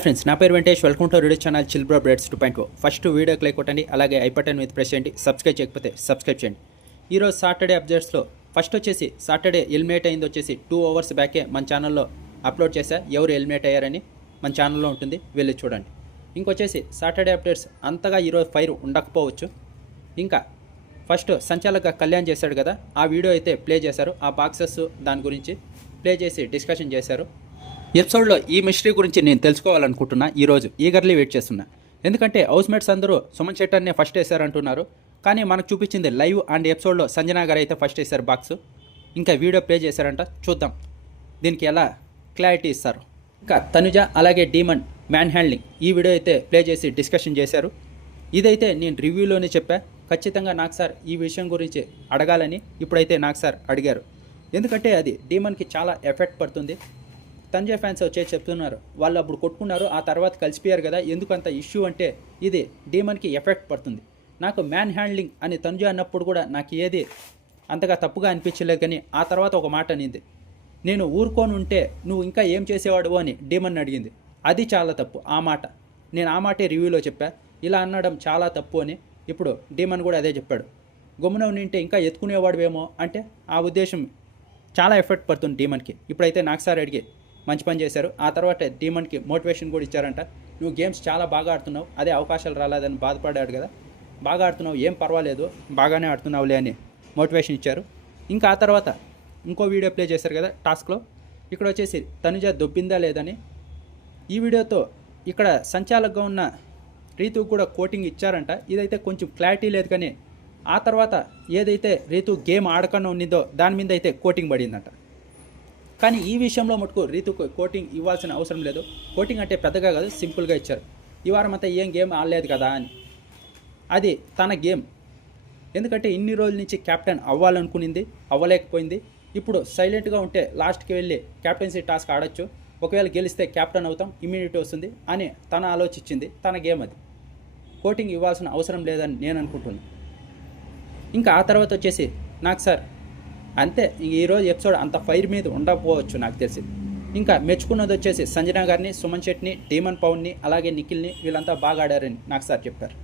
Friends, నా పేరు Venkatesh. Welcome to radio channel chill bro braids 2.0. First వీడియోకి లైక్ కొట్టండి, అలాగే ఐ బటన్ మీద ప్రెస్ చేయండి. సబ్స్క్రైబ్ చేయకపోతే సబ్స్క్రైబ్ చేయండి. ఈరోజు సాటర్డే అప్డేట్స్లో ఫస్ట్ వచ్చేసి సాటర్డే ఎలిమినేట్ అయింది వచ్చేసి 2 అవర్స్ బ్యాకే మన ఛానల్లో అప్లోడ్ చేశా. ఎవరు ఎలిమినేట్ అయ్యారని మన ఛానల్లో ఉంటుంది, వెళ్ళి చూడండి. ఇంకొచ్చేసి సాటర్డే అప్డేట్స్ అంతగా ఈరోజు ఫైర్ ఉండకపోవచ్చు. ఇంకా ఫస్ట్ సంచాలక కళ్యాణ్ చేశాడు కదా, ఆ వీడియో అయితే ప్లే చేశారు. ఆ బాక్సెస్ దాని గురించి ప్లే చేసి డిస్కషన్ చేశారు. ఎపిసోడ్లో ఈ మిస్టరీ గురించి నేను తెలుసుకోవాలనుకుంటున్నా. ఈరోజు ఈగర్లీ వెయిట్ చేస్తున్నా. ఎందుకంటే హౌస్మేట్స్ అందరూ సుమన్ శెట్టర్నే ఫస్ట్ వేశారంటున్నారు. కానీ మనకు చూపించింది లైవ్ అండ్ ఎపిసోడ్లో సంజనా గారు అయితే ఫస్ట్ వేశారు బాక్స్. ఇంకా వీడియో ప్లే చేశారంట, చూద్దాం దీనికి ఎలా క్లారిటీ ఇస్తారు. ఇంకా తనుజ అలాగే డీమన్ మ్యాన్ హ్యాండ్లింగ్ ఈ వీడియో అయితే ప్లే చేసి డిస్కషన్ చేశారు. ఇదైతే నేను రివ్యూలోనే చెప్పా. ఖచ్చితంగా నాకు సార్ ఈ విషయం గురించి అడగాలని ఇప్పుడైతే నాకు సార్ అడిగారు. ఎందుకంటే అది డీమన్కి చాలా ఎఫెక్ట్ పడుతుంది. తనుజ ఫ్యాన్స్ వచ్చే చెప్తున్నారు, వాళ్ళు అప్పుడు కొట్టుకున్నారు, ఆ తర్వాత కలిసిపోయారు కదా, ఎందుకంత ఇష్యూ అంటే ఇది డీమన్కి ఎఫెక్ట్ పడుతుంది. నాకు మ్యాన్ హ్యాండ్లింగ్ అని తనుజ అన్నప్పుడు కూడా నాకు ఏది అంతగా తప్పుగా అనిపించలేదు. కానీ ఆ తర్వాత ఒక మాట అనింది, నేను ఊరుకొని ఉంటే నువ్వు ఇంకా ఏం చేసేవాడు అని డీమన్ అడిగింది. అది చాలా తప్పు ఆ మాట. నేను ఆ మాటే రివ్యూలో చెప్పా, ఇలా అనడం చాలా తప్పు అని. ఇప్పుడు డీమన్ కూడా అదే చెప్పాడు, గమ్మున ఉంటే ఇంకా ఎత్తుకునేవాడువేమో అంటే ఆ ఉద్దేశం చాలా ఎఫెక్ట్ పడుతుంది డీమన్కి. ఇప్పుడైతే నాకు సార్ అడిగి మంచి పని చేశారు. ఆ తర్వాత డీమన్కి మోటివేషన్ కూడా ఇచ్చారంట. నువ్వు గేమ్స్ చాలా బాగా ఆడుతున్నావు, అదే అవకాశాలు రాలేదని బాధపడ్డాడు కదా, బాగా ఆడుతున్నావు, ఏం పర్వాలేదు, బాగానే ఆడుతున్నావులే అని మోటివేషన్ ఇచ్చారు. ఇంకా ఆ తర్వాత ఇంకో వీడియో ప్లే చేశారు కదా టాస్క్లో. ఇక్కడ వచ్చేసి తనుజ దొబ్బిందా లేదని ఈ వీడియోతో ఇక్కడ సంచాలకుగా ఉన్న రీతుకు కూడా కోటింగ్ ఇచ్చారంట. ఇదైతే కొంచెం క్లారిటీ లేదు, కానీ ఆ తర్వాత ఏదైతే రీతు గేమ్ ఆడకుండా ఉన్నదో దాని మీద అయితే కోటింగ్ పడిందంట. కానీ ఈ విషయంలో మటుకు రీతుకు కోటింగ్ ఇవ్వాల్సిన అవసరం లేదు. కోటింగ్ అంటే పెద్దగా కాదు, సింపుల్గా ఇచ్చారు. ఈ వారం అంతా ఏం గేమ్ ఆడలేదు కదా అని. అది తన గేమ్. ఎందుకంటే ఇన్ని రోజుల నుంచి కెప్టెన్ అవ్వాలనుకునింది, అవ్వలేకపోయింది. ఇప్పుడు సైలెంట్గా ఉంటే లాస్ట్కి వెళ్ళి కెప్టెన్సీ టాస్క్ ఆడొచ్చు, ఒకవేళ గెలిస్తే కెప్టెన్ అవుతాం, ఇమ్యూనిటీ వస్తుంది అని తన ఆలోచించింది. తన గేమ్ అది. కోటింగ్ ఇవ్వాల్సిన అవసరం లేదని నేను అనుకుంటున్నాను. ఇంకా ఆ తర్వాత వచ్చేసి నాకు సార్ అంతే, ఈరోజు ఎపిసోడ్ అంత ఫైర్ మీద ఉండకపోవచ్చు నాకు తెలిసి. ఇంకా మెచ్చుకున్నది వచ్చేసి సంజనా గారిని, సుమన్ శెట్టిని, డీమన్ పవన్ని, అలాగే నిఖిల్ని, వీళ్ళంతా బాగా ఆడారని నాకు సార్ చెప్పారు.